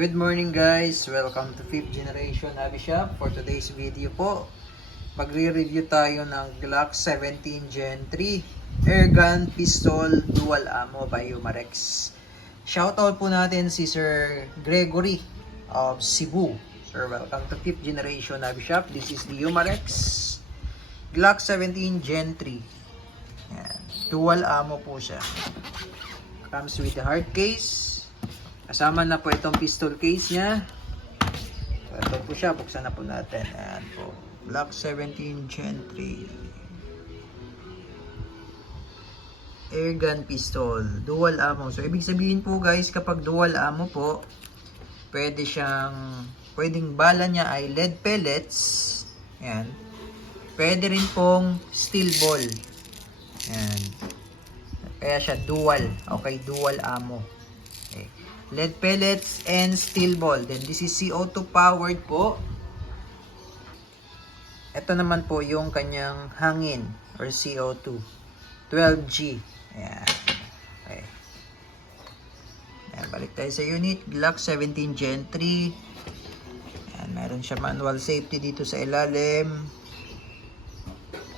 Good morning guys! Welcome to 5th Generation Hobby Shop. For today's video po, magre-review tayo ng Glock 17 Gen 3 Airgun Pistol Dual Ammo by Umarex. Shoutout po natin si Sir Gregory of Cebu. Sir, welcome to 5th Generation Hobby Shop. This is the Umarex Glock 17 Gen 3. Yan. Dual ammo po siya. Comes with the hard case. Kasama na po itong pistol case niya. So, ito po siya. Buksan na po natin. Ayan po. Glock 17 Gen 3. Airgun pistol. Dual ammo. So, ibig sabihin po guys, kapag dual ammo po, pwedeng bala niya ay lead pellets. Ayan. Pwede rin pong steel ball. Ayan. Kaya siya dual. Okay, dual ammo. Okay. Lead pellets and steel ball. Then this is CO2 powered po. Ito naman po yung kanyang hangin or CO2. 12G. Ayan. Okay. Ayan, balik tayo sa unit. Glock 17 Gen 3. Ayan, meron siya manual safety dito sa ilalim.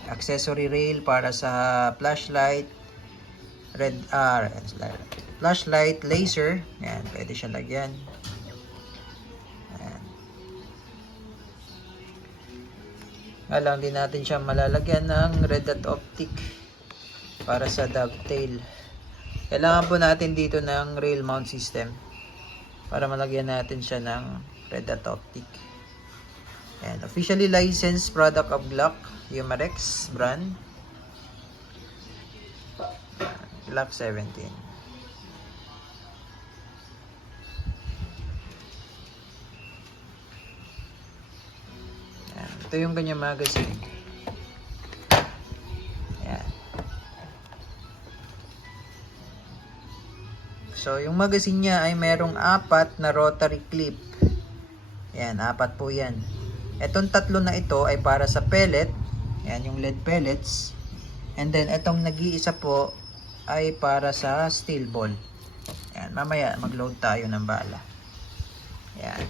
Accessory rail para sa flashlight. Flashlight, laser. Ayan, pwede siya lagyan. Ayan. Alam din natin siya malalagyan ng red dot optic para sa dovetail. Kailangan po natin dito ng rail mount system para malagyan natin siya ng red dot optic. Ayan, officially licensed product of Glock Umarex brand. Glock 17. Ayan, ito yung kanyang magazine. Ayan. So, yung magazine niya ay merong 4 na rotary clip. Ayan, 4 po yan. Etong 3 na ito ay para sa pellet. Ayan, yung lead pellets. And then, etong nag-iisa po ay para sa steel ball. Ayan, mamaya mag-load tayo ng bala. Ayan.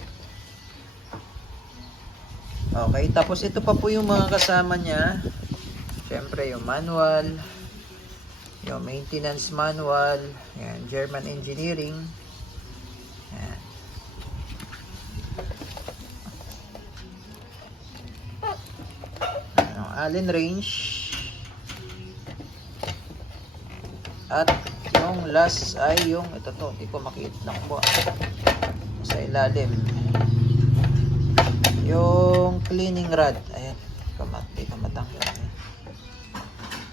Okay, tapos ito pa po yung mga kasama niya. Siyempre yung manual, yung maintenance manual, ayan, German engineering. Ayan. Ayan, Allen range. At yung last ay yung ito to, hindi ko makita po sa ilalim. Yung cleaning rod. Ayan, di ka matanggal.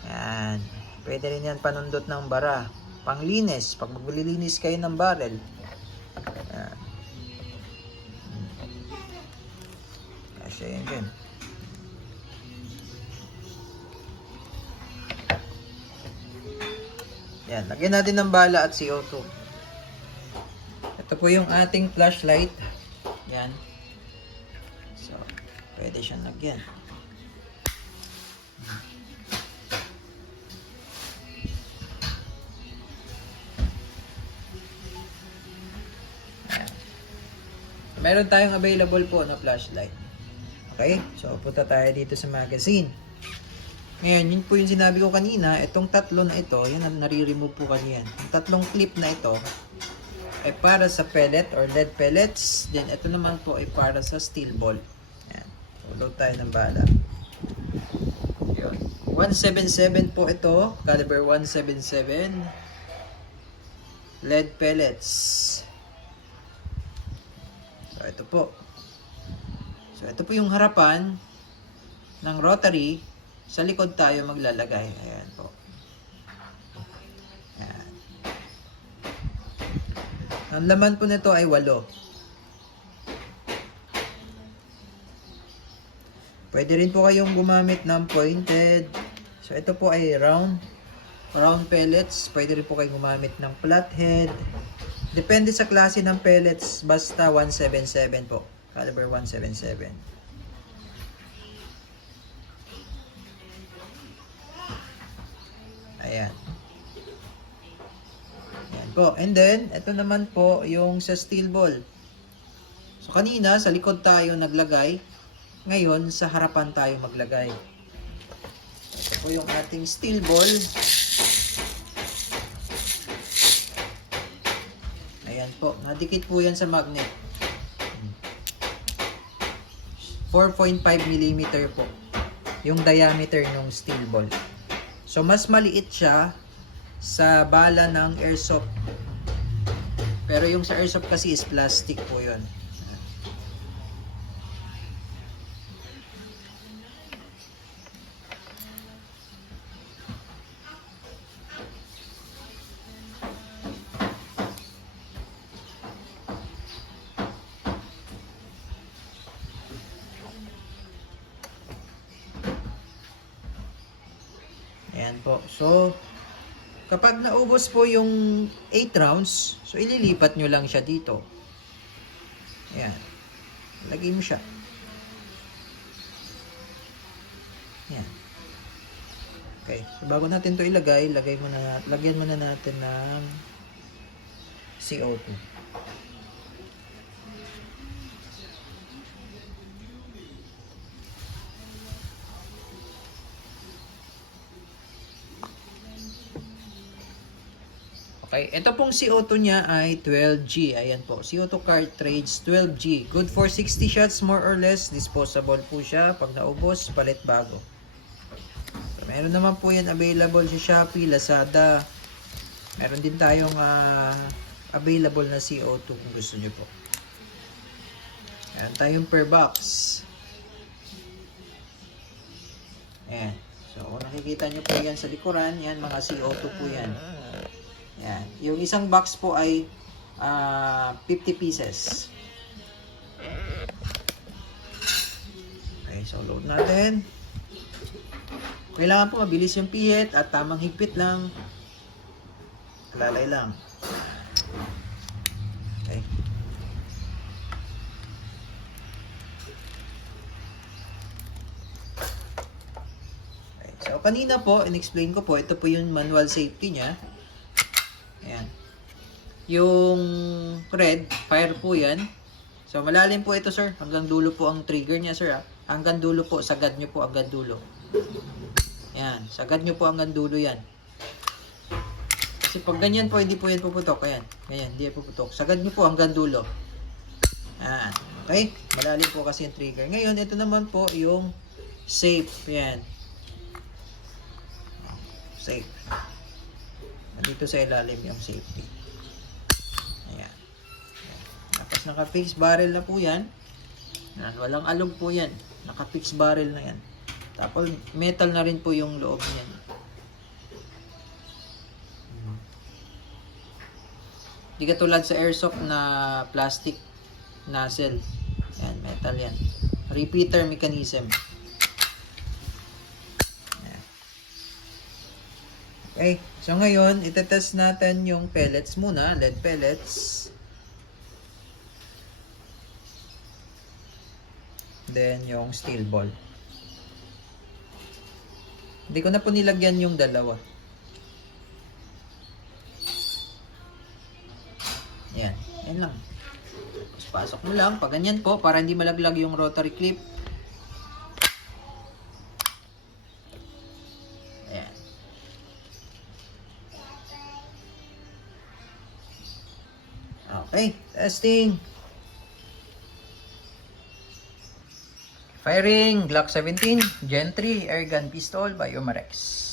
Ayan. Pwede rin yan panundot ng bara. Panglinis, pag maglilinis kayo ng barrel. Ayan. Kasi yan dyan. Yan, lagyan natin ng bala at CO2. Ito po yung ating flashlight. Yan. So, pwede siyang lagyan. Ayan. Meron tayong available po na flashlight. Okay? So, punta tayo dito sa magazine. Ngayon, yun po yung sinabi ko kanina, itong 3 na ito, yan, nare-remove po kanyan. Yung 3 clip na ito, ay para sa pellet or lead pellets. Then, ito naman po ay para sa steel ball. Yan. So, load tayo ng bala. Yun. 177 po ito, caliber 177. Lead pellets. So, ito po. So, ito po yung harapan ng rotary. Sa likod tayo maglalagay. Ayan po. Ayan. Ang laman po nito ay 8. Pwede rin po kayong gumamit ng pointed. So, ito po ay round pellets. Pwede rin po kayong gumamit ng flathead. Depende sa klase ng pellets. Basta 177 po. Caliber 177. Ayan. Ayan po. And then, ito naman po yung sa steel ball. So kanina sa likod tayo naglagay, ngayon sa harapan tayo maglagay. Ito po yung ating steel ball. Ayan po, nadikit po yan sa magnet. 4.5 mm po yung diameter ng steel ball. So mas maliit siya sa bala ng airsoft. Pero yung sa airsoft kasi is plastic po yun. Ayan po. So, kapag naubos po yung 8 rounds, so ililipat nyo lang siya dito. Ayan. Lagay mo siya. Ayan. Okay. So, bago natin to ilagay, lagyan muna natin ng CO2. Okay, ito pong CO2 niya ay 12G. Ayan po, CO2 cartridge 12G. Good for 60 shots more or less. Disposable po siya. Pag naubos, palit bago. So, meron naman po yan available sa Shopee, Lazada. Meron din tayong available na CO2 kung gusto nyo po. Meron tayong per box. Ayan. So, kung nakikita nyo po yan sa likuran, yan mga CO2 po yan. Yan. Yung isang box po ay 50 pieces. Okay, so load natin. Kailangan po mabilis yung pihit at tamang higpit lang. Lalay lang. Okay. Okay. So kanina po, in-explain ko po, ito po yung manual safety niya. Ayan. Yung red, fire po yan. So, malalim po ito, sir. Hanggang dulo po ang trigger niya, sir. Hanggang dulo po, sagad nyo po hanggang dulo. Ayan. Sagad nyo po hanggang dulo yan. Kasi pag ganyan po, hindi po yan puputok. Ayan. Ganyan, hindi yan puputok. Sagad nyo po hanggang dulo. Ayan. Okay? Malalim po kasi yung trigger. Ngayon, ito naman po yung safe. Ayan. Safe. Dito sa ilalim yung safety. Ayan. Tapos naka-fix barrel na po yan. Ayan. Walang alog po yan. Naka-fix barrel na yan. Tapos metal na rin po yung loob niyan. Hindi katulad sa airsoft na plastic nozzle. Ayan, metal yan. Repeater mechanism. Okay, so ngayon, itetest natin yung pellets muna, lead pellets. Then, yung steel ball. Hindi ko na po nilagyan yung dalawa. Yan, yan lang. Tapos pasok mo lang, pag ganyan po, para hindi malaglag yung rotary clip. Okay, testing. Firing Glock 17 Gen 3 Airgun Pistol by Umarex.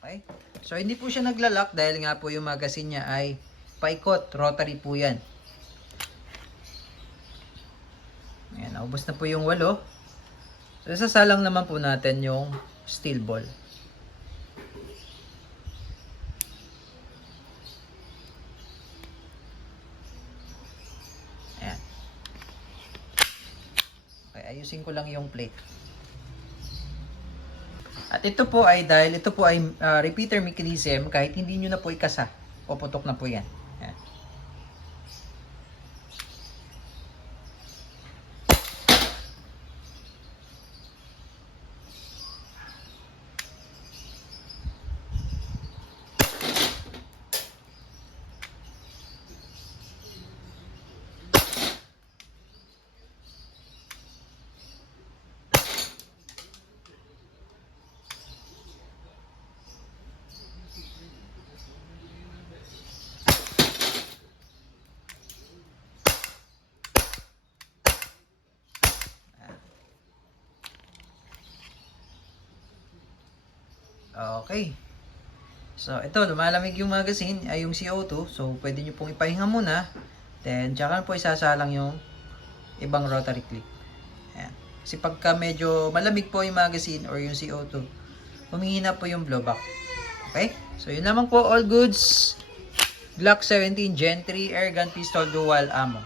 Okay? So, hindi po siya naglalak dahil nga po yung magazine niya ay paikot. Rotary po yan. Ayan, Naubos na po yung 8. So, sasalang naman po natin yung steel ball. Ayan. Okay, ayusin ko lang yung plate. At ito po ay dahil ito po ay repeater mechanism, kahit hindi nyo na po ikasa, puputok na po yan. Ayan. Okay. So, ito, lumalamig yung magazine, ay yung CO2. So, pwede nyo pong ipahinga muna. Then, tsaka po isasalang yung ibang rotary clip. Ayan. Kasi pagka medyo malamig po yung magazine or yung CO2, humihina po yung blowback. Okay? So, yun naman po, all goods. Glock 17 Gen 3 Airgun Pistol Dual Ammo.